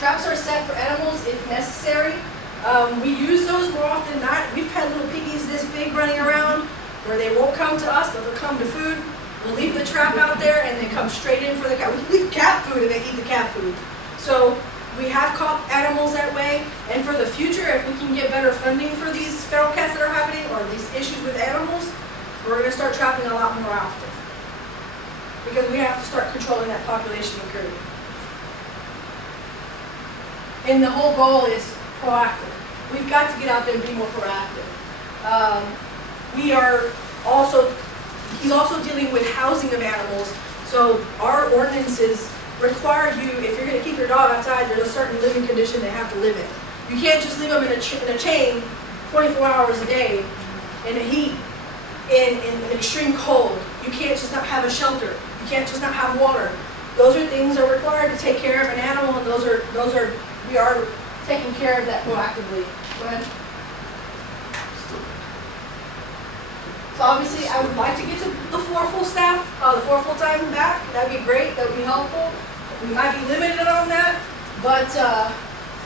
Traps are set for animals if necessary. We use those more often than not. We've had little piggies this big running around where they won't come to us, but they'll come to food. We'll leave the trap out there and they come straight in for the cat. We leave cat food and they eat the cat food. So we have caught animals that way. And for the future, if we can get better funding for these feral cats that are happening or these issues with animals, we're going to start trapping a lot more often. Because we have to start controlling that population in Kirby. And the whole goal is proactive. We've got to get out there and be more proactive. He's also dealing with housing of animals. So our ordinances require you, if you're going to keep your dog outside, there's a certain living condition they have to live in. You can't just leave them in a chain 24 hours a day in the heat, in extreme cold. You can't just not have a shelter. You can't just not have water. Those are things that are required to take care of an animal, and we are taking care of that proactively. Go ahead. So obviously, I would like to get to the 4 full-time back. That'd be great. That would be helpful. We might be limited on that, but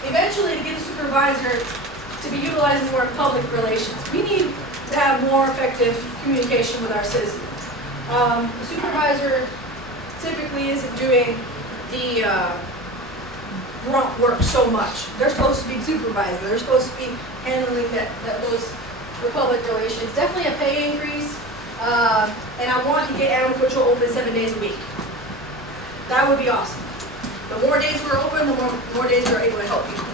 eventually, to get a supervisor to be utilizing more in public relations, we need to have more effective communication with our citizens. The supervisor typically isn't doing the grunt work so much. They're supposed to be supervisors. They're supposed to be handling those for public relations. Definitely a pay increase, and I want to get animal control open 7 days a week. That would be awesome. The more days we're open, the more days we're able to help people.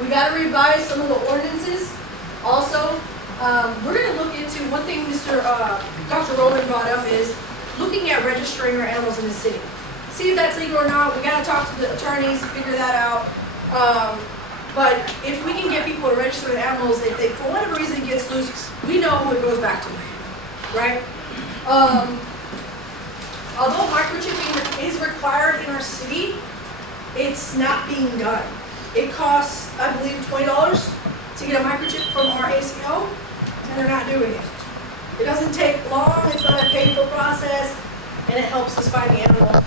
We got to revise some of the ordinances. Also, we're going to look into one thing Dr. Rowland brought up is looking at registering our animals in the city. See if that's legal or not. We got to talk to the attorneys, figure that out. But if we can get people to register their animals, if they, for whatever reason, it gets loose, we know who it goes back to, right? Although microchipping is required in our city, it's not being done. It costs, I believe, $20 to get a microchip from our ACO, and they're not doing it. It doesn't take long, it's not a painful process, and it helps us find the animal.